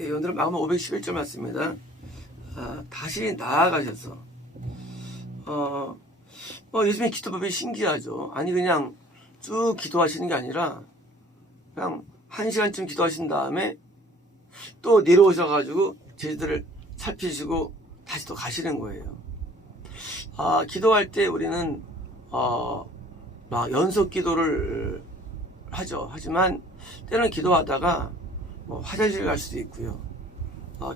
예, 오늘은 마음 511절 맞습니다. 다시 나아가셔서 요즘에 기도법이 신기하죠. 아니 그냥 쭉 기도하시는 게 아니라 그냥 1시간쯤 기도하신 다음에 또 내려오셔가지고 제자들을 살피시고 다시 또 가시는 거예요. 기도할 때 우리는 막 연속 기도를 하죠. 하지만 때로는 기도하다가 화장실 갈 수도 있고요.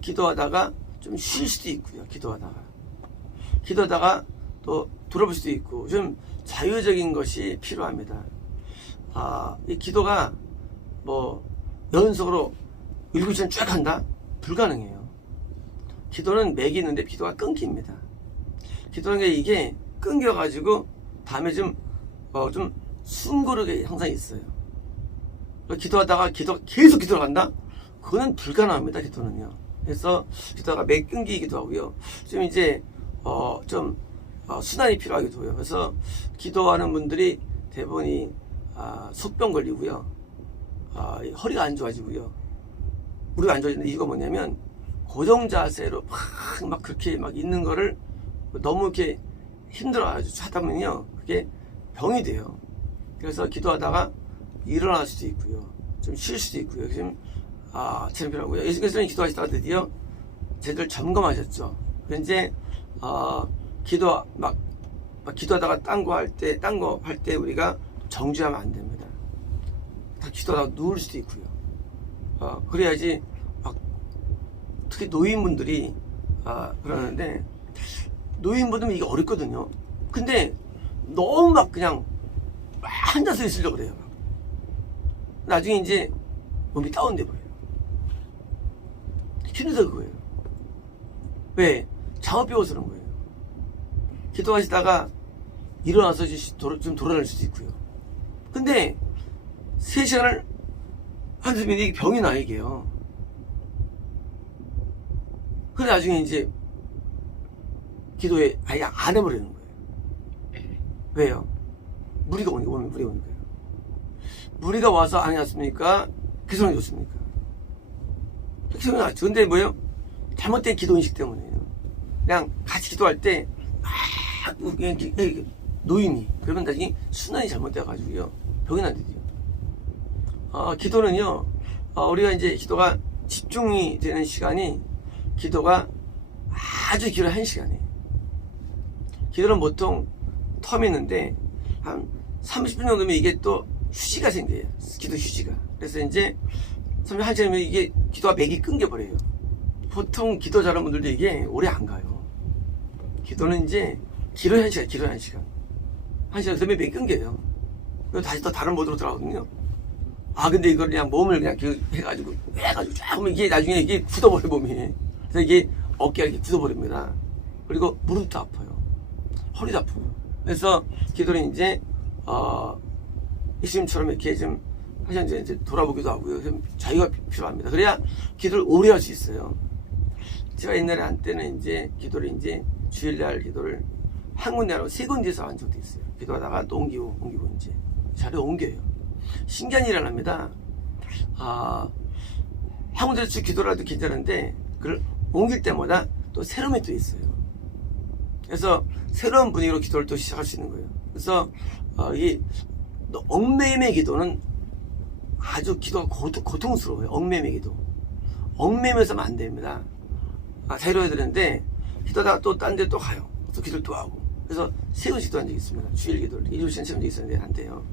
기도하다가 좀 쉴 수도 있고요. 기도하다가 또 돌아볼 수도 있고 좀 자유적인 것이 필요합니다. 이 기도가 연속으로 7시간 쭉 한다? 불가능해요. 기도는 맥이 있는데 기도가 끊깁니다. 기도는 게 이게 끊겨가지고 다음에 좀 숨고르게 항상 있어요. 기도하다가 계속 기도를 한다? 그거는 불가능합니다. 기도는요. 그래서 기도가 맥 끊기기도 하고요. 좀 이제 수단이 필요하기도 해요. 그래서 기도하는 분들이 대부분이 속병 걸리고요. 허리가 안 좋아지고요. 무릎이 안 좋아지는 이유가 뭐냐면 고정 자세로 막 그렇게 막 있는 거를 너무 이렇게 힘들어가지고 하다 보면요. 그게 병이 돼요. 그래서 기도하다가 일어날 수도 있고요. 좀 쉴 수도 있고요. 지금 재미라고요. 예수께서는 기도하시다가 드디어 제들 점검하셨죠. 그런데 기도하다가 딴 거 할 때 우리가 정죄하면 안 됩니다. 다 기도하다가 누울 수도 있고요. 그래야지 특히 노인분들이 그러는데 노인분들은 이게 어렵거든요. 근데 너무 그냥 앉아서 있으려고 그래요. 나중에 이제 몸이 다운돼 버려요. 힘들어서 그거예요. 왜? 잠을 빼워서 그런 거예요. 기도하시다가 일어나서 좀 돌아다닐 수도 있고요. 근데 3시간을 한숨이 이게 병이 나 이게요. 그래 나중에 이제 기도에 아예 안 해버리는 거예요. 왜요? 무리가 오니까 무리가 오니까요. 무리가 와서 안 해놨습니까? 기성이 좋습니까? 기성이 좋죠. 근데 뭐예요? 잘못된 기도인식 때문이에요. 그냥 같이 기도할 때 노인이 그러면 나중에 순환이 잘못돼가지고요 병이 나더라고요. 기도는요 우리가 이제 기도가 집중이 되는 시간이 기도가 아주 길어요. 1시간이에요. 기도는 보통 텀이 있는데 한 30분 정도면 이게 또 휴지가 생겨요. 기도 휴지가. 그래서 이제 1시간이면 이게 기도가 맥이 끊겨버려요. 보통 기도 잘하는 분들도 이게 오래 안 가요. 기도는 이제 길어야 1시간, 길어야 1시간. 1시간 그러면 맥이 끊겨요. 그리고 다시 또 다른 모드로 들어가거든요. 근데 이걸 그냥 몸을 그냥 해가지고 쫙 하면 이게 나중에 이게 굳어버려 몸이. 그래서 이게 어깨가 이렇게 굳어버립니다. 그리고 무릎도 아파요. 허리도 아프고. 그래서 기도는 이제 예수님처럼 이렇게 좀 하셔서 이제 돌아보기도 하고요. 좀 자유가 필요합니다. 그래야 기도를 오래 할 수 있어요. 제가 옛날에 한때는 이제 기도를 이제 주일날 기도를 한 군데 하고 3군데서 한 적도 있어요. 기도하다가 또 옮기고 이제 자리에 옮겨요. 신기한 일을 합니다. 한 군데서 쭉 기도를 해도 괜찮은데 그걸 옮길 때마다 또 새로움이 또 있어요. 그래서 새로운 분위기로 기도를 또 시작할 수 있는 거예요. 그래서 이 얽매임의 기도는 아주 기도가 고통스러워요. 얽매임의 기도. 얽매면서는 안 됩니다. 자유로워야 되는데 기도하다가 또 딴 데 또 가요. 또 기도를 또 하고. 그래서 3번 기도한 적이 있습니다. 주일 기도를 2주시간 채운 적이 있었는데 한때요.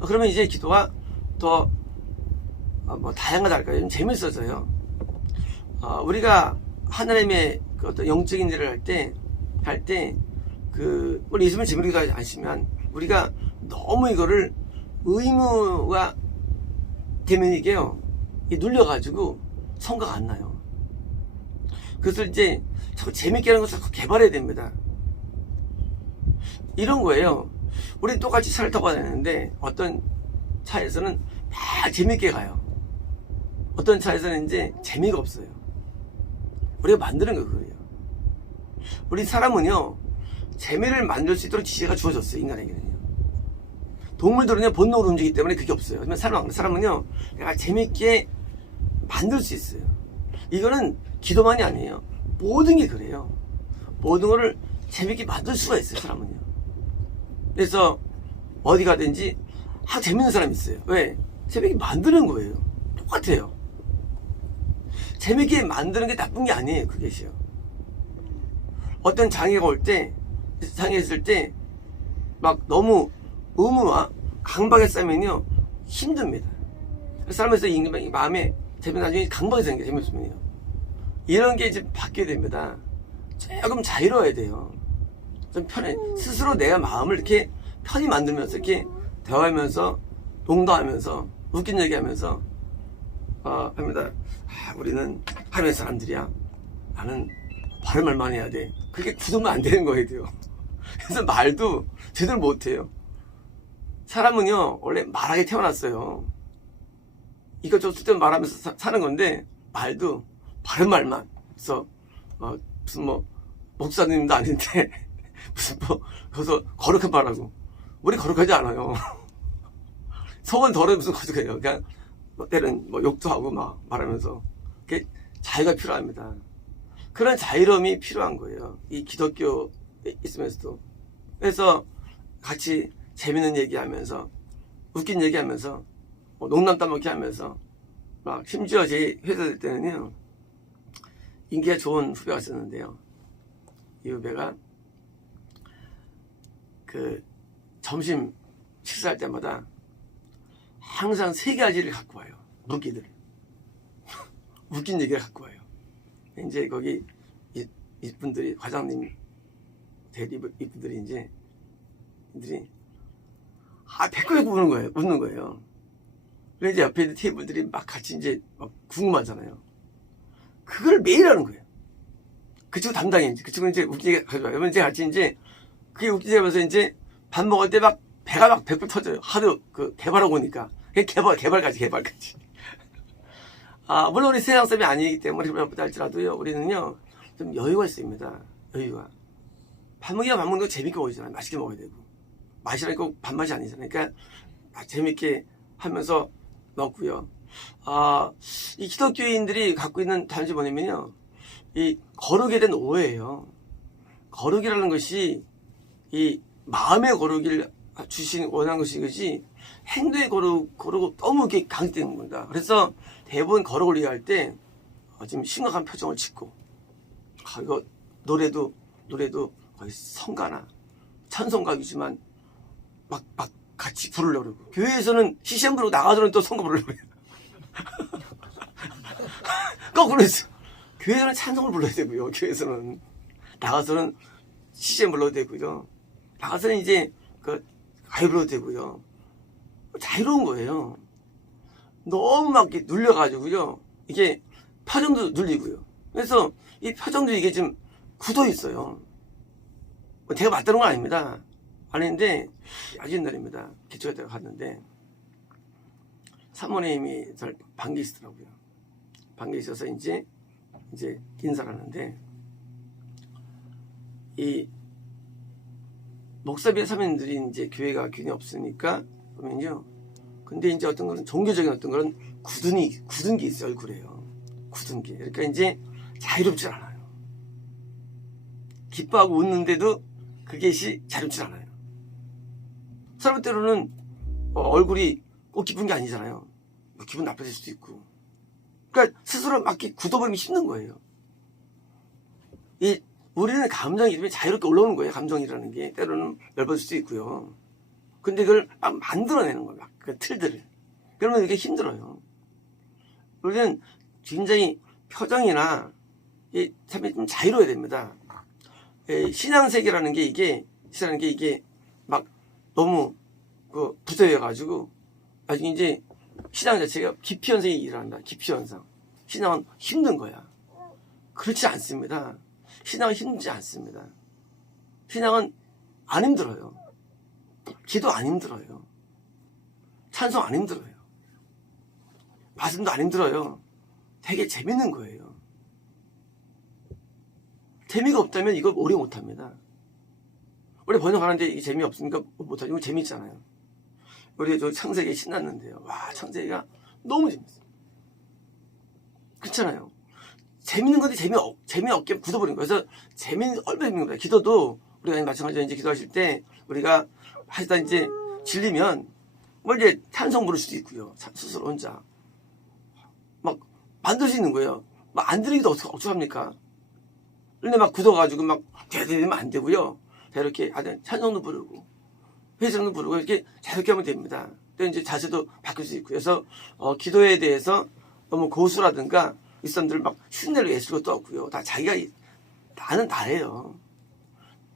그러면 이제 기도가 더 다양하다 할까요? 좀 재밌어져요. 우리가 하나님의 그 어떤 영적인 일을 할 때 우리 예수님을 재미로 하시면 우리가 너무 이거를 의무가 되면 이게요 눌려가지고 성과가 안 나요. 그래서 이제 자꾸 재밌게 하는 것을 자꾸 개발해야 됩니다. 이런 거예요. 우리 똑같이 차를 타고 다니는데 어떤 차에서는 막 재밌게 가요. 어떤 차에서는 이제 재미가 없어요. 우리가 만드는 거 그거예요. 우리 사람은요 재미를 만들 수 있도록 지혜가 주어졌어요. 인간에게는요. 동물들은요 본능으로 움직이기 때문에 그게 없어요. 하지만 사람은요 내가 재밌게 만들 수 있어요. 이거는 기도만이 아니에요. 모든 게 그래요. 모든 거를 재밌게 만들 수가 있어요, 사람은요. 그래서 어디 가든지 재밌는 사람이 있어요. 왜? 재밌게 만드는 거예요. 똑같아요. 재밌게 만드는 게 나쁜 게 아니에요, 그게요. 어떤 장애가 올 때, 장애 있을 때, 막 너무 의무와 강박에 쌓이면요, 힘듭니다. 삶에서 이 마음에 재미 나중에 강박이 생겨요, 재미없으면요. 이런 게 이제 바뀌어야 됩니다. 조금 자유로워야 돼요. 좀 편해. 스스로 내가 마음을 이렇게 편히 만들면서, 이렇게 대화하면서, 농담하면서, 웃긴 얘기하면서, 합니다. 우리는 하루의 사람들이야. 나는 바른 말만 해야 돼. 그게 굳으면 안 되는 거예요. 그래서 말도 제대로 못해요. 사람은요, 원래 말하게 태어났어요. 이것저것 쓸데없는 말하면서 사는 건데, 말도 바른 말만. 그래서, 무슨 목사님도 아닌데, 무슨 거기서 거룩한 말하고. 우리 거룩하지 않아요. 속은 더러워 무슨 거룩해요. 그냥, 때는 욕도 하고 막 말하면서. 그게 자유가 필요합니다. 그런 자유로움이 필요한 거예요. 이 기독교에 있으면서도. 그래서 같이 재밌는 얘기하면서, 웃긴 얘기하면서, 농담 따먹기 하면서, 막, 심지어 제 회사 될 때는요, 인기가 좋은 후배가 있었는데요. 이 후배가, 점심 식사할 때마다 항상 3가지를 갖고 와요. 무기들. 웃긴 얘기를 갖고 와요. 이제 거기, 이분들이, 과장님, 대리 이분들이 이제, 이들이, 배꼽에 웃는 거예요. 그래서 이제 옆에 있는 테이블들이 막 같이 이제 막 궁금하잖아요. 그걸 매일 하는 거예요. 그 친구 담당인지, 그 친구는 이제 웃긴 얘기 가져와요. 그러면 이제 같이 이제, 그게 웃기지 하면서 이제 밥 먹을 때 막 배가 막 100% 터져요. 하도 개발하고 오니까. 개발까지. 물론 우리 세상 사람이 아니기 때문에 그렇다 할지라도요, 우리는요, 좀 여유가 있습니다. 여유가. 밥 먹는 거 재밌게 먹잖아요. 맛있게 먹어야 되고. 맛이라니까 밥맛이 아니잖아요. 그러니까, 재밌게 하면서 먹고요. 이 기독교인들이 갖고 있는 단지 뭐냐면요, 이 거룩에 대한 오해예요. 거룩이라는 것이 이 마음의 거룩을 원하는 것이지 행동의 거룩 너무 이렇게 강조되는 겁니다. 그래서 대부분 거룩을 이해할 때 지금 심각한 표정을 짓고 이거 노래도 거의 성가나 찬송가이지만 막 같이 부르려고 그러고 교회에서는 CCM 부르고 나가서는 또 성가 부르려고 해요. 거꾸로 했어. 교회에서는 찬송을 불러야 되고요. 교회에서는 나가서는 CCM 불러도 되고요. 나가서는 이제 가요 불러도 되고요. 자유로운 거예요. 너무 막 이렇게 눌려가지고요. 이게 표정도 눌리고요. 그래서 이 표정도 이게 좀 굳어 있어요. 제가 맞다는 건 아닙니다. 아닌데 아주 옛날입니다. 개척할 때가 갔는데 사모님이 저를 반기시더라고요. 반기셔서 이제 인사를 하는데 이 목사비의 사모님들이 이제 교회가 균이 없으니까 보면요. 근데 이제 어떤 거는 종교적인 어떤 거는 굳은 게 있어요. 얼굴에요. 굳은 게. 그러니까 이제 자유롭지 않아요. 기뻐하고 웃는데도 그것이 자유롭지 않아요. 사람 때로는 얼굴이 꼭 기쁜 게 아니잖아요. 기분 나빠질 수도 있고. 그러니까 스스로 막 굳어버리면 힘든 거예요. 우리는 감정이 이름이 자유롭게 올라오는 거예요. 감정이라는 게. 때로는 열받을 수도 있고요. 근데 그걸 막 만들어내는 거예요. 그 틀들을. 그러면 이게 힘들어요. 우리는 굉장히 표정이나 참 좀 자유로워야 됩니다. 신앙세계라는 게 이게 막 너무 부서져가지고 나중에 이제 신앙 자체가 기피현상이 일어난다. 기피현상. 신앙은 힘든 거야. 그렇지 않습니다. 신앙은 힘들지 않습니다. 신앙은 안 힘들어요. 기도 안 힘들어요. 찬송 안 힘들어요. 말씀도 안 힘들어요. 되게 재밌는 거예요. 재미가 없다면 이걸 오래 못합니다. 우리 번역하는데 이게 재미없으니까 못하죠. 이거 재밌잖아요. 우리 저 창세기 신났는데요. 와, 창세기가 너무 재밌어요. 그렇잖아요. 재밌는 건데 재미없게 굳어버린 거예요. 그래서 얼마나 재밌는 거예요. 기도도 우리가 마찬가지로 이제 기도하실 때 우리가 하시다 이제 질리면 뭐 이제 찬송 부를 수도 있고요. 스스로 혼자 막 만들 수 있는 거예요. 막 안 들리기도 어떡합니까? 근데 막 굳어가지고 막 대들면 안 되고요. 자, 이렇게 찬송도 부르고 회성도 부르고 이렇게 자유롭게 하면 됩니다. 또 이제 자세도 바뀔 수 있고. 그래서 기도에 대해서 너무 고수라든가 이 사람들 막 흉내를 낼 수가 없고요. 다 자기가 나는 나예요.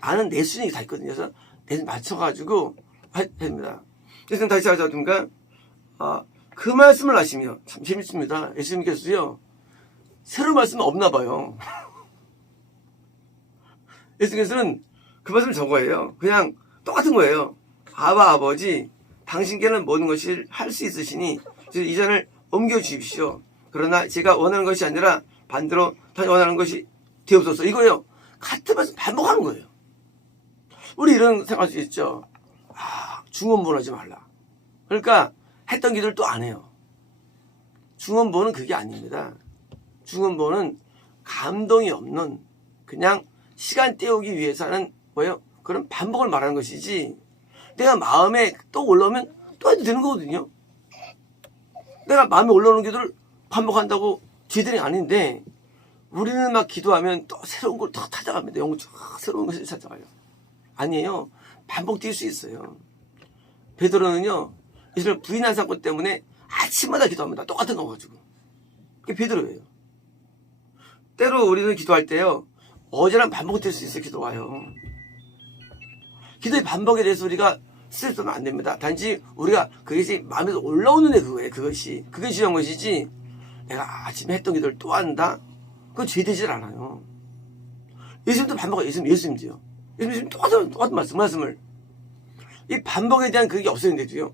나는 내 수준이 다 있거든요. 그래서 내 맞춰가지고 됩니다. 그래서 다시 하자든가 그 말씀을 하시며 참 재밌습니다. 예수님께서요 새로운 말씀은 없나 봐요. 예수님께서는 그 말씀 저거예요. 그냥 똑같은 거예요. 아버지 당신께는 모든 것을 할 수 있으시니 이 잔을 옮겨 주십시오. 그러나 제가 원하는 것이 아니라 반대로 다시 원하는 것이 되옵소서. 이거예요. 같은 말씀 반복하는 거예요. 우리 이런 생각할 수 있죠. 중언부언하지 말라. 그러니까 했던 기도를 또 안 해요. 중언부언은 그게 아닙니다. 중언부언은 감동이 없는 그냥 시간 때우기 위해서 하는 뭐예요? 그런 반복을 말하는 것이지 내가 마음에 또 올라오면 또 해도 되는 거거든요. 내가 마음에 올라오는 기도를 반복한다고 지들이 아닌데 우리는 막 기도하면 또 새로운 걸 더 찾아갑니다. 새로운 것을 찾아가요. 아니에요. 반복될 수 있어요. 베드로는요. 예수를 부인한 사건 때문에 아침마다 기도합니다. 똑같은 거 가지고. 그게 베드로예요. 때로 우리는 기도할 때요. 어제랑 반복될 수 있어요. 기도가요. 기도의 반복에 대해서 우리가 스트레스는 안 됩니다. 단지 우리가 그것이 마음에서 올라오는 애 그거예요. 그게 중요한 것이지 내가 아침에 했던 기도를 또 한다? 그건 죄되질 않아요. 예수님도 반복해요. 예수님도요. 예수님 똑같은 말씀을. 이 반복에 대한 그게 없었는데도요.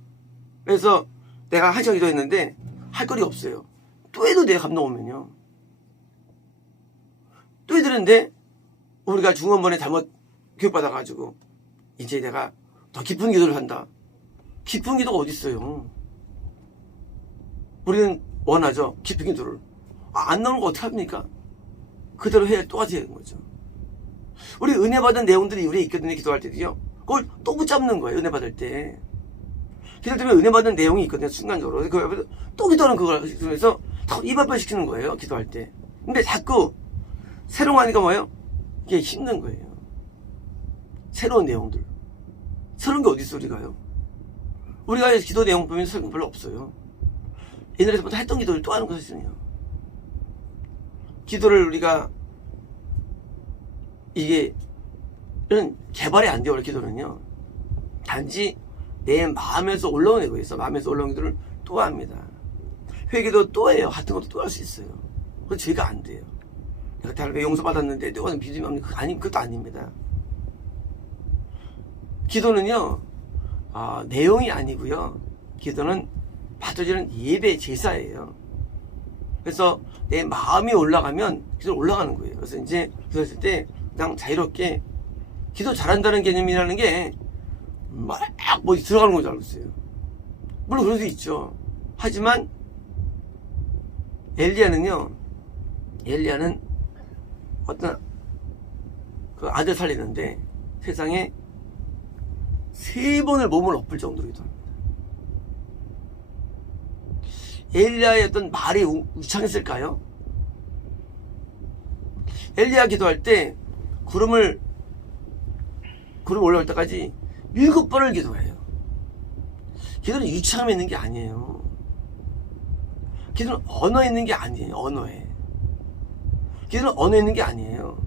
그래서 내가 한 시간 기도했는데 할 거리 없어요. 또 해도 내가 감동 오면요. 또 해드는데 우리가 중원번에 잘못 교육받아가지고 이제 내가 더 깊은 기도를 한다. 깊은 기도가 어디 있어요? 우리는 원하죠. 깊은 기도를. 안 나오는 거 어떡합니까? 그대로 해야 똑같이 되는 거죠. 우리 은혜 받은 내용들이 우리에 있거든요. 기도할 때도요. 그걸 또 붙잡는 거예요. 은혜 받을 때. 기도 때문에 은혜 받는 내용이 있거든요. 순간적으로. 그 옆에서 또 기도하는 그걸 해서 입 앞에 시키는 거예요. 기도할 때. 근데 자꾸 새로운 거 하니까 뭐예요? 이게 힘든 거예요. 새로운 내용들. 새로운 게 어디 있어 우리가요? 우리가 기도 내용 보면 새로운 게 별로 없어요. 옛날에서부터 했던 기도를 또 하는 것이거든요. 기도를 우리가 이게 개발이 안 돼요. 기도는요. 단지 내 마음에서 올라오는 거에서 마음에서 올라오는 기도를 또 합니다. 회개도 또 해요. 같은 것도 또 할 수 있어요. 그건 죄가 안 돼요. 내가 하나님께 용서받았는데 내가 믿음이 없는 그것도 아닙니다. 기도는요. 내용이 아니고요. 기도는 받아지는 예배 제사예요. 그래서 내 마음이 올라가면 기도는 올라가는 거예요. 그래서 이제 기도했을 때 그냥 자유롭게 기도 잘한다는 개념이라는 게 막 뭐 들어가는 건 줄 알았어요. 물론 그럴 수 있죠. 하지만 엘리야는 어떤 그 아들 살리는데 세상에 3번을 몸을 엎을 정도로 기도합니다. 엘리야의 어떤 말이 우창했을까요? 엘리야 기도할 때 구름 올라올 때까지 7번을 기도해요. 기도는 유창함에 있는 게 아니에요. 기도는 언어에 있는 게 아니에요. 기도는 언어에 있는 게 아니에요.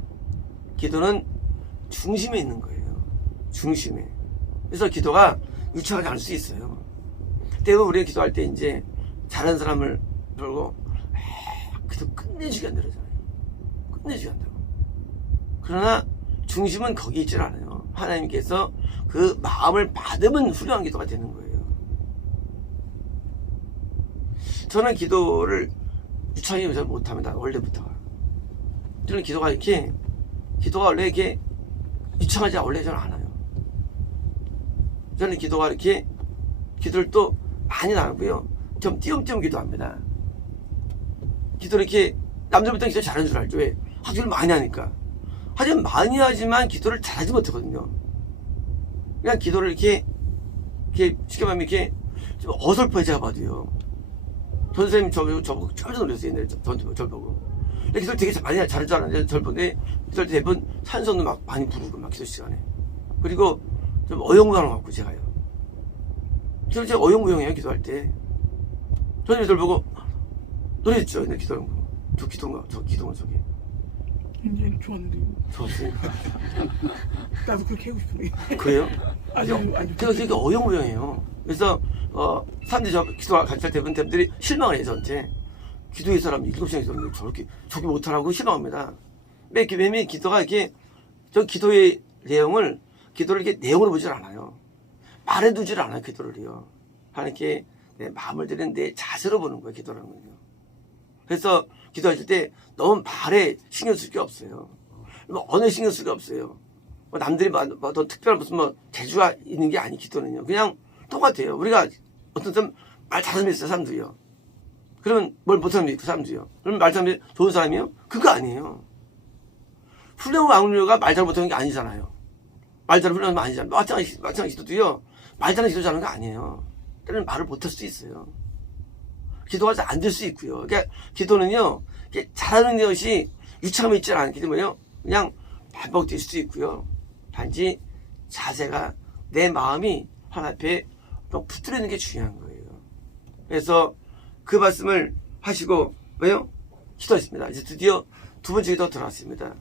기도는 중심에 있는 거예요. 중심에. 그래서 기도가 유창하지 않을 수 있어요. 때로 우리가 기도할 때 이제 잘하는 사람을 들고 기도 끝내주게 한다잖아요. 끝내주게 한다고. 그러나 중심은 거기 있질 않아요. 하나님께서 그 마음을 받으면 훌륭한 기도가 되는 거예요. 저는 기도를 유창하게 잘 못합니다. 원래부터. 저는 기도가 원래 이렇게 유창하지 원래 저는 않아요. 저는 기도가 이렇게 기도를 또 많이 안 하고요. 좀 띄엄띄엄 기도합니다. 기도를 이렇게 남들보다 기도 잘하는 줄 알죠. 왜? 기도를 많이 하니까. 하지만 많이 하지만 기도를 잘하지 못하거든요. 그냥 기도를 이렇게 쉽게 말하면 이렇게 좀 어설퍼해 제가 봐도요. 선생님 저보고 깜짝 놀랐어요. 옛날에 저 보고. 근데 기도를 되게 많이 잘할 줄 알았는데 저를 보는데 기도를 대부분 찬송도 막 많이 부르고 막 기도 시간에. 그리고 좀 어영부영을 갖고 제가요. 기도를 제가 어영부영해요. 기도할 때. 선생님이 저를 보고 노래 했죠. 옛날 기도하는 거. 저 기도가 저게. 굉장히 좋았는데. 좋았어요. 나도 그렇게 하고 싶은데. 그래요? 아주 제가 되게 어영부영해요. 그래서 사람들이 저 기도 같이 할 때 분들이 실망을 해요. 저한테. 기도의 사람 7시간 기도하는데 저렇게 못하라고 실망합니다. 왜냐면 기도가 이렇게 저 기도의 내용을 기도를 이렇게 내용으로 보질 않아요. 말해두질 않아요. 기도를요. 하나님께 내 마음을 드리는 내 자세로 보는 거예요. 기도라는 거요. 그래서 기도할 때 너무 말에 신경 쓸 게 없어요. 언어에 신경 쓸 게 없어요. 남들이 더 특별한 무슨 재주가 있는 게 아니 기도는요. 그냥 똑같아요. 우리가 어떤 사람 말 잘하는 사람이 있어요. 사람들이요. 그러면 뭘 못하는 사람이 있고 사람들이요. 그러면 말 잘하는 좋은 사람이요? 그거 아니에요. 훌륭한 왕류가 말 잘 못하는 게 아니잖아요. 말 잘하는 훌륭한 건 아니잖아요. 마찬가지 기도도요. 말 잘하는 기도 잘하는 거 아니에요. 때로는 말을 못할 수도 있어요. 기도가 잘 안 될 수 있고요. 그러니까 기도는요. 잘하는 것이 유창함이 있지 않기 때문에요. 그냥 반복될 수도 있고요. 단지 자세가 내 마음이 하나님 앞에 붙들어 있는 게 중요한 거예요. 그래서 그 말씀을 하시고 왜요? 기도했습니다. 이제 드디어 두 번째 기도 들어왔습니다.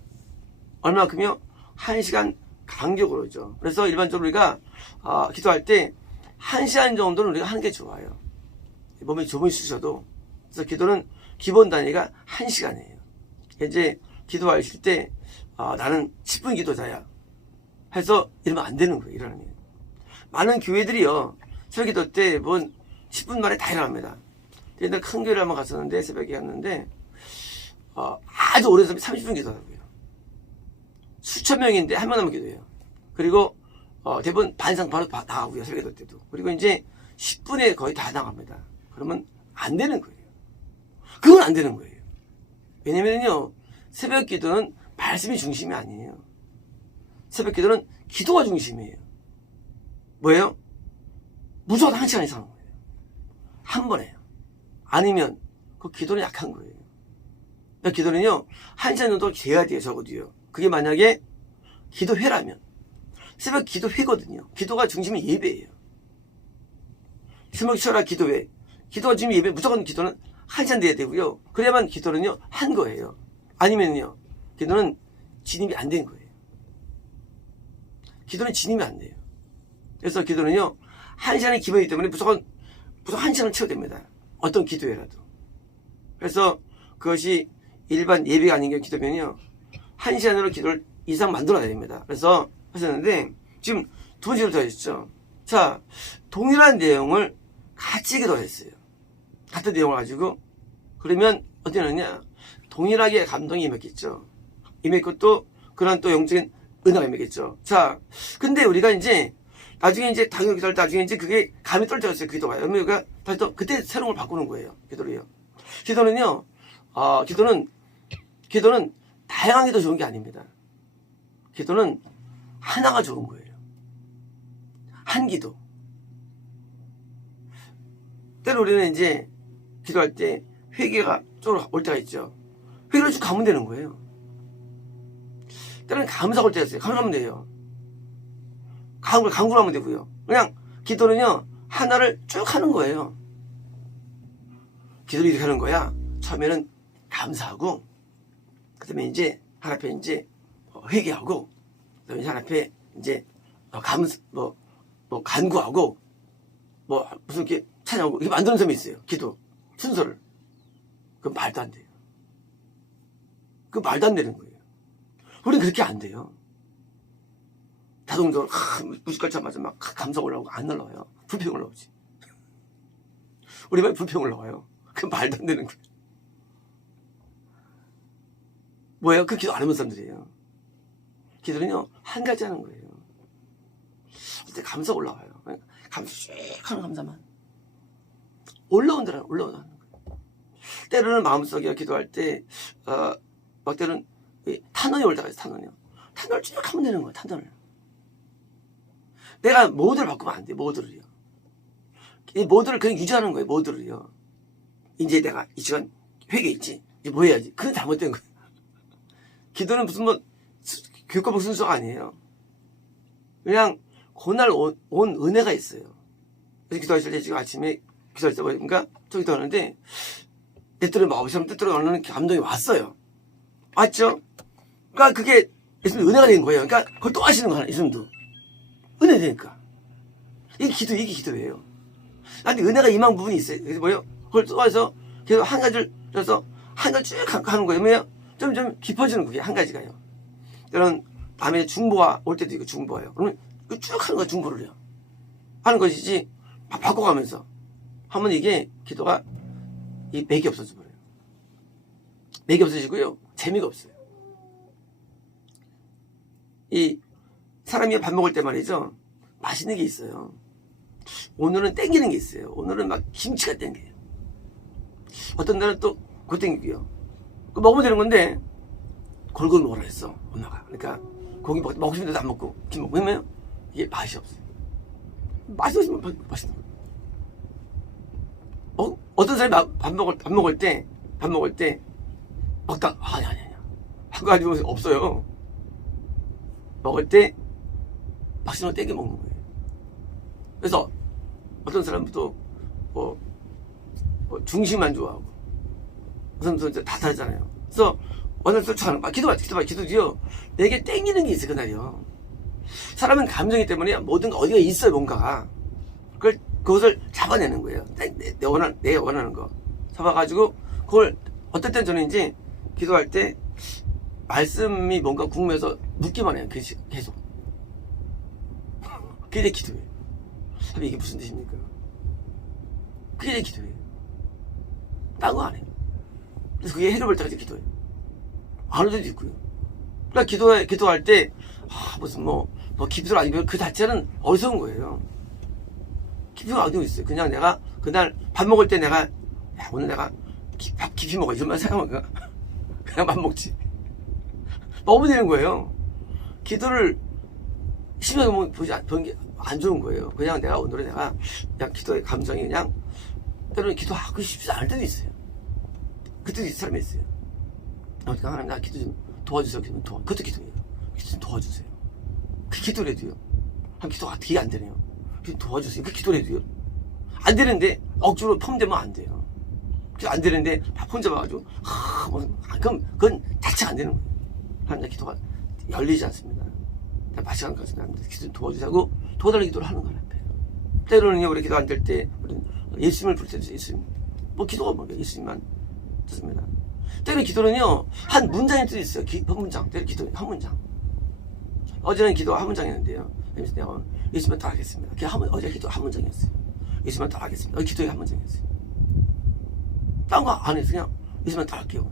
얼마만큼요? 1시간 간격으로죠. 그래서 일반적으로 우리가 기도할 때 1시간 정도는 우리가 하는 게 좋아요. 몸이 좁은 수셔도. 그래서 기도는 기본 단위가 1시간이에요. 이제 기도하실 때 나는 10분 기도자야 해서 이러면 안 되는 거예요. 이러는 게. 많은 교회들이요. 새벽 기도 때 10분 만에 다 일어납니다. 옛날 큰 교회를 한번 갔었는데 새벽에 갔는데 아주 오랜 사람이 30분 기도하고요. 수천 명인데 한 명 하면 기도해요. 그리고 대부분 반상 바로 나가고요. 새벽 기도 때도. 그리고 이제 10분에 거의 다 나갑니다. 그러면 안 되는 거예요. 그건 안 되는 거예요. 왜냐면요. 새벽 기도는 말씀이 중심이 아니에요. 새벽 기도는 기도가 중심이에요. 뭐예요? 무조건 1시간 이상 하는 거예요. 한 번에. 아니면 그 기도는 약한 거예요. 그러니까 기도는요. 1시간 정도 돼야 돼요. 적어도요. 그게 만약에 기도회라면 새벽 기도회거든요. 기도가 중심이 예배예요. 새벽 기도라 기도회. 기도가 중심이 예배 무조건 기도는 1시간 돼야 되고요. 그래야만 기도는요. 한 거예요. 아니면요. 기도는 진입이 안 된 거예요. 기도는 진입이 안 돼요. 그래서 기도는요. 1시간의 기본이기 때문에 무조건 1시간을 채워야 됩니다. 어떤 기도회라도. 그래서 그것이 일반 예배가 아닌 게 기도면요. 1시간으로 기도를 이상 만들어야 됩니다. 그래서 하셨는데 지금 두 번째로 더 하셨죠. 자, 동일한 내용을 같이 기도했어요. 같은 내용을 가지고 그러면 어떻게 하느냐. 동일하게 감동이 임했겠죠. 임했고 또 그런 또 영적인 은혜가 임했겠죠. 자, 근데 우리가 이제 나중에 이제 당연히 기도할 때 나중에 이제 그게 감이 떨어졌어요. 기도가. 그러면 우리가 다시 또 그때 새로운 걸 바꾸는 거예요. 기도를요. 기도는요. 기도는 다양한 게 더 좋은 게 아닙니다. 기도는 하나가 좋은 거예요. 한 기도. 때로 우리는 이제 기도할 때 회개가 쪽으로 올 때가 있죠. 회개를 쭉 가면 되는 거예요. 때로는 감사가 올 때가 있어요. 감사하면 돼요. 강구를 하면 되고요. 그냥 기도는요. 하나를 쭉 하는 거예요. 기도를 이렇게 하는 거야. 처음에는 감사하고 그 다음에 이제 하나님 앞에 이제 회개하고 그 다음에 하나님 앞에 이제 간구하고 무슨 이렇게 찬양하고 이렇게 만드는 사람이 있어요. 기도 순서를. 그건 말도 안 돼요. 그 말도 안 되는 거예요. 우리는 그렇게 안 돼요. 자동적으로 무식할 때마다 막 감성 올라오고 안 올라와요. 불평 올라오지. 우리 말 불평 올라와요. 그 말도 안 되는 거예요. 뭐예요? 그 기도 안 하는 사람들이에요. 기도는요 한 가지 하는 거예요. 그때 감성 올라와요. 감성 쭉 하는 감사만 올라온다는 거예요. 때로는 마음속에 기도할 때, 막 때로는 탄원이 올 때가 있어요, 탄원이요. 탄원을 쭉 하면 되는 거예요, 탄원을. 내가 모드를 바꾸면 안 돼, 모드를요. 이 모드를 그냥 유지하는 거예요, 모드를요. 이제 내가 이 시간 회개했지. 이제 뭐 해야지. 그건 잘못된 거예요. 기도는 무슨 뭐, 교육과목 순서가 아니에요. 그냥, 그날 온 은혜가 있어요. 그래서 기도하실 때 지금 아침에 기도할 때 보니까 저 기도하는데, 내 뜻대로 마법처럼 뜻대로 가는 감동이 왔어요. 왔죠? 그러니까 그게 예수님 은혜가 된 거예요. 그러니까 그걸 또 하시는 거야, 예수님도. 은혜 되니까. 이게 기도예요. 나한테 은혜가 임한 부분이 있어요. 그래서 뭐예요? 그걸 또 와서 계속 한 가지를, 그래서 한 가지 쭉 하는 거예요. 뭐예요? 좀 깊어지는 그게 한 가지가요. 때로는 밤에 중보가 올 때도 있고 중보예요. 그러면 쭉 하는 거야, 중보를요. 하는 것이지, 바꿔가면서 하면 이게 기도가 이 맥이 없어져 버려요. 맥이 없어지고요. 재미가 없어요. 이 사람이 밥 먹을 때 말이죠. 맛있는 게 있어요. 오늘은 땡기는 게 있어요. 오늘은 막 김치가 땡겨요. 어떤 날은 또 고 땡기고요. 그 먹으면 되는 건데 골고루 먹으라 했어, 엄마가. 그러니까 고기 먹고 싶은데도 안 먹고 김 먹고 그러면 이게 맛이 없어요. 맛이 없으면 맛있는 거예요. 어떤 사람이 밥 먹을 때 먹다 아니 하고 가지고 없어요. 먹을 때 맛있는 거 땡겨 먹는 거예요. 그래서 어떤 사람도 뭐 중식만 좋아하고 어떤 사람도 다 다르잖아요. 그래서 어느 사람 기도도요. 내게 땡기는 게 있어요, 그날이요. 사람은 감정이기 때문에 뭐든가 어디가 있어요, 뭔가가. 그것을 잡아내는 거예요. 내가 원하는 거. 잡아가지고, 그걸, 어떨 땐 저는 이제, 기도할 때, 말씀이 뭔가 궁금해서 묻기만 해요, 계속. 그게 내 기도예요. 이게 무슨 뜻입니까? 그게 내 기도예요. 딴 거 안 해요. 그래서 그게 해결될 때까지 기도해요. 안 할 때도 있고요. 그러니까 기도할 때, 무슨 기도를 아니면 그 자체는 어리석은 거예요. 기도가 어디고 있어요. 그냥 내가, 그날 밥 먹을 때 내가, 오늘 내가 밥 깊이 먹어. 이런만 생각하면 그냥 밥 먹지. 먹으면 되는 거예요. 기도를 심하게 보는 게 안 좋은 거예요. 그냥 오늘은 그냥 기도의 감정이 그냥, 때로는 기도하고 싶지 않을 때도 있어요. 그때도 있을 사람이 있어요. 그러니까 하나님 나 기도 좀 도와주세요. 그것도 기도예요. 기도 좀 도와주세요. 그 기도래도요. 한 기도가 되게 안 되네요. 기도 도와주세요. 그 기도래도요. 안 되는데 억지로 펌되면 안 돼요. 안 되는데 혼자 와가지고 그럼 그건 자체가 안 되는 거예요. 하나님 기도가 열리지 않습니다. 마시간 가서 기도 좀 도와주자고 도와달라는 기도를 하는 거예요. 때로는요 우리 기도 안 될 때 예수님을 부를 때도 예수님 기도가 뭐예요? 예수님만 좋습니다. 때로는 기도는요, 한 문장일 수도 있어요. 한 문장. 때로 기도 한 문장. 어제는 기도 한 문장이었는데요. 그래서 내가 예수만 따라하겠습니다. 어제 기도 한 문장이었어요. 예수만 따라하겠습니다. 기도에 한 문장이었어요. 딴 거 안 해서 그냥 예수만 따라할게요.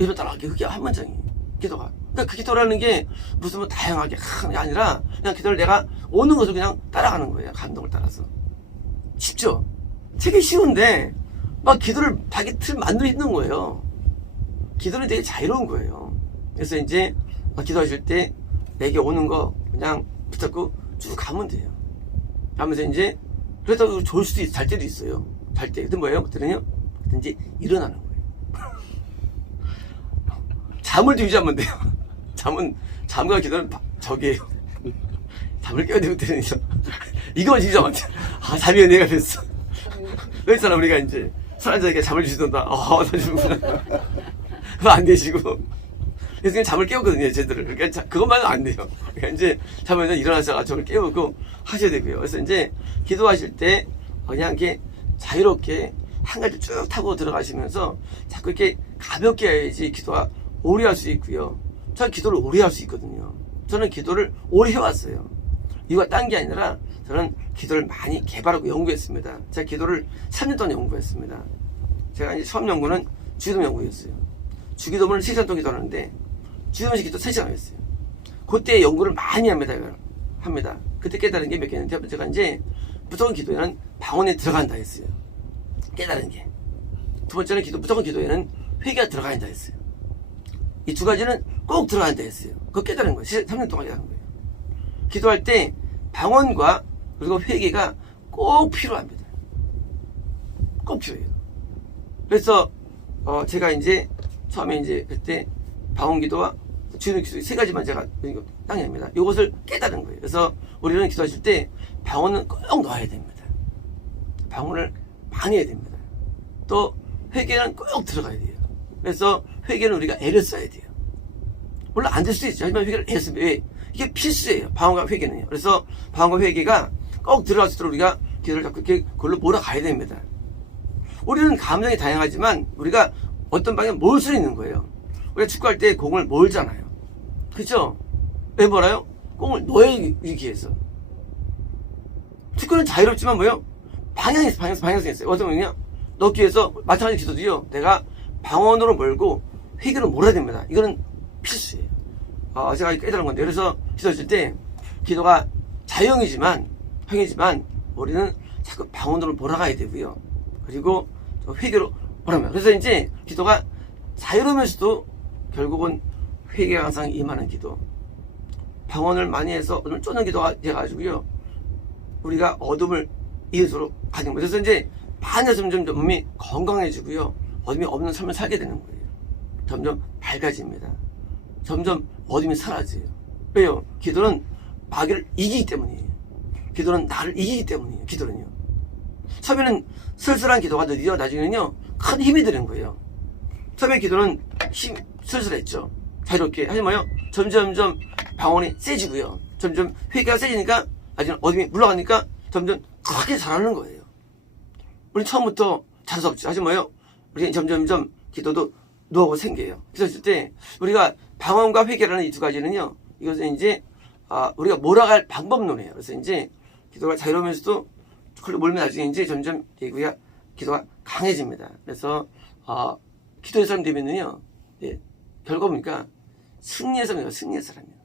예수만 따라할게요. 그게 한 문장이에요. 기도가. 그러니까 그 기도라는 게 무슨 다양하게 하는 게 아니라 그냥 기도를 내가 오는 것을 그냥 따라가는 거예요. 감동을 따라서. 쉽죠? 되게 쉬운데 막 기도를 자기 틀 만들어 있는 거예요. 기도는 되게 자유로운 거예요. 그래서 이제 기도하실 때 내게 오는 거 그냥 붙잡고 쭉 가면 돼요. 가면서 이제 그래도 좋을 수도 있어요. 잘 때도 있어요. 잘 때. 근데 뭐예요? 그때는요. 그때 이제 일어나는 거예요. 잠을 좀 유지하면 돼요. 잠과 기도는 적이에요. 잠을 깨야 되고 그때는요. 이거만 유지하면 돼요. 잠이 은혜가 됐어. 그랬잖아, 우리가 이제. 사람들에게 잠을 주시던다. 나 주는구나. 그거 안 되시고. 그래서 그냥 잠을 깨웠거든요, 쟤들을. 그러니까 그것만은 안 돼요. 그러니까 이제 잠을 일어나서 저를 깨우고 하셔야 되고요. 그래서 이제 기도하실 때 그냥 이렇게 자유롭게 한 가지 쭉 타고 들어가시면서 자꾸 이렇게 가볍게 해야지 기도가 오래 할 수 있고요. 저는 기도를 오래 할 수 있거든요. 저는 기도를 오래 해왔어요. 이유가 딴 게 아니라 저는 기도를 많이 개발하고 연구했습니다. 제가 기도를 3년 동안 연구했습니다. 제가 이제 처음 연구는 주기도 연구였어요. 주기도문을 3시간 동안 기도하는데 주기도문 기도 3시간 했어요. 그때 연구를 많이 합니다. 그때 깨달은 게 몇 개였는데 제가 이제 무조건 기도에는 방언에 들어간다 했어요. 깨달은 게. 두 번째는 무조건 기도에는 회개가 들어가야 한다 했어요. 이 두 가지는 꼭 들어가야 한다 했어요. 그거 깨달은 거예요. 3년 동안 깨달은 거예요. 기도할 때 방언과 그리고 회개가 꼭 필요합니다. 꼭 필요해요. 그래서 제가 이제 처음에 이제 그때 방언기도와 주는 기도 세 가지만 제가 땅입니다. 이것을 깨달은 거예요. 그래서 우리는 기도하실 때 방언은 꼭 넣어야 됩니다. 방언을 많이 해야 됩니다. 또 회개는 꼭 들어가야 돼요. 그래서 회개는 우리가 애를 써야 돼요. 물론 안 될 수도 있죠. 하지만 회개를 애를 쓰면 왜? 이게 필수예요. 방언과 회개는요. 그래서 방언과 회개가 꼭 들어갈 수 있도록 우리가 기도를 자꾸 이렇게 그걸로 몰아가야 됩니다. 우리는 감정이 다양하지만 우리가 어떤 방향에 몰 수 있는 거예요. 우리가 축구할 때 공을 몰잖아요. 그죠? 왜 몰아요? 공을 넣어야 이기기 위해서. 축구는 자유롭지만 뭐요? 방향성이 있어요. 어떤 거냐? 넣기 위해서 마찬가지 기도도요. 내가 방언으로 몰고 회개로 몰아야 됩니다. 이거는 필수예요. 제가 깨달은 건데. 그래서 기도하실 때 기도가 자유형이지만 우리는 자꾸 방언으로 몰아가야 되고요. 그리고 회개로 몰아갑니다. 그래서 이제 기도가 자유로우면서도 결국은 회개가 항상 임하는 기도. 방언을 많이 해서 어둠을 쫓는 기도가 돼가지고요. 우리가 어둠을 이웃으로 가는 거예요. 그래서 이제 반에서 점점 몸이 건강해지고요. 어둠이 없는 삶을 살게 되는 거예요. 점점 밝아집니다. 점점 어둠이 사라져요. 왜요? 기도는 마귀를 이기기 때문이에요. 기도는 나를 이기기 때문이에요. 기도는요. 처음에는 쓸쓸한 기도가 느려 나중에는요 큰 힘이 드는 거예요. 처음에 기도는 쓸쓸했죠. 자유롭게 하지만요 점점 방언이 세지고요. 점점 회개가 세지니까 나중에 어둠이 물러가니까 점점 크게 잘하는 거예요. 우리 처음부터 잘할 수 없죠. 하지만요 우리 점점 기도도 노하우가 생겨요. 그랬을 때 우리가 방언과 회개라는 이 두 가지는요 이것은 이제 우리가 몰아갈 방법론이에요. 그래서 이제 기도가 자유로우면서도 그걸로 몰면 나중에 이제 점점 기도가 강해집니다. 그래서 기도의 사람 되면은요 결과 보니까 승리의 사람이에요. 승리의 사람이에요.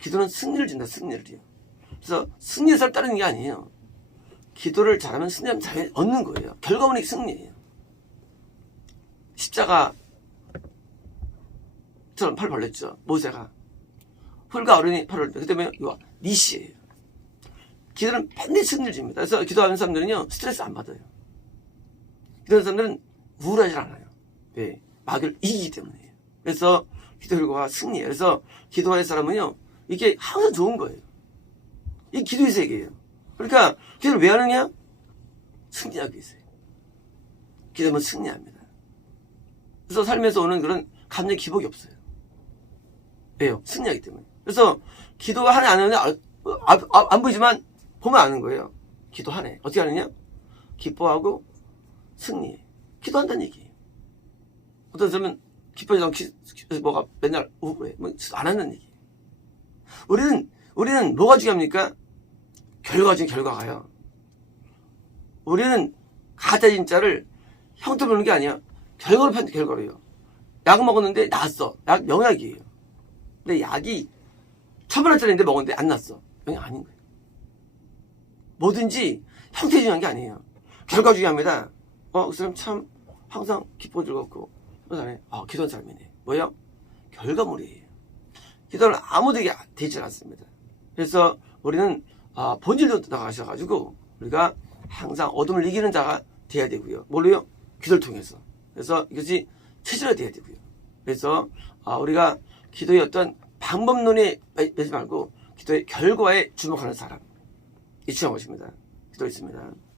기도는 승리를 준다. 승리를요. 그래서 승리의 사람 따르는 게 아니에요. 기도를 잘하면 승리하면 잘 얻는 거예요. 결과물이 승리예요. 십자가처럼 팔을 벌렸죠. 모세가. 홀과 어른이 팔을 벌렸죠. 그때 보면 이거 니시예요. 기도는 반드시 승리를 줍니다. 그래서 기도하는 사람들은요 스트레스 안 받아요. 기도하는 사람들은 우울하지 않아요. 왜? 마귀를 이기기 때문이에요. 그래서 기도 결과가 승리예요. 그래서 기도하는 사람은요 이게 항상 좋은 거예요. 이 기도의 세계예요. 그러니까 기도를 왜 하느냐? 승리하기 위해서요. 기도하면 승리합니다. 그래서 삶에서 오는 그런 감정 기복이 없어요. 왜요? 승리하기 때문에. 그래서 기도가 하네 안 하느냐 안 보이지만 보면 아는 거예요. 기도하네. 어떻게 하느냐? 기뻐하고 승리해. 기도한다는 얘기예요. 어떤 사람은 기뻐하지 않고 뭐가 맨날 우울해. 안 한다는 얘기예요. 우리는 뭐가 중요합니까? 결과가 중요한 결과가요. 우리는 가짜 진짜를 형태로 보는 게 아니야. 결과로 판단 결과로요. 약 먹었는데 나았어. 약 명약이에요. 근데 약이 1,000원짜리인데 먹었는데 안 났어. 명약 아닌 거예요. 뭐든지 형태 중요한 게 아니에요. 결과 중요합니다. 그 사람 참 항상 기뻐 즐겁고 그다음에 기도하는 사람이네. 뭐예요? 결과물이에요. 기도는 아무도 되지 않습니다. 그래서 우리는 본질로 나가셔가지고 우리가 항상 어둠을 이기는 자가 돼야 되고요. 뭘로요? 기도를 통해서. 그래서 이것이 체질화 돼야 되고요. 그래서 우리가 기도의 어떤 방법론에 매지 말고 기도의 결과에 주목하는 사람. 이 중요한 것입니다. 기도 있습니다.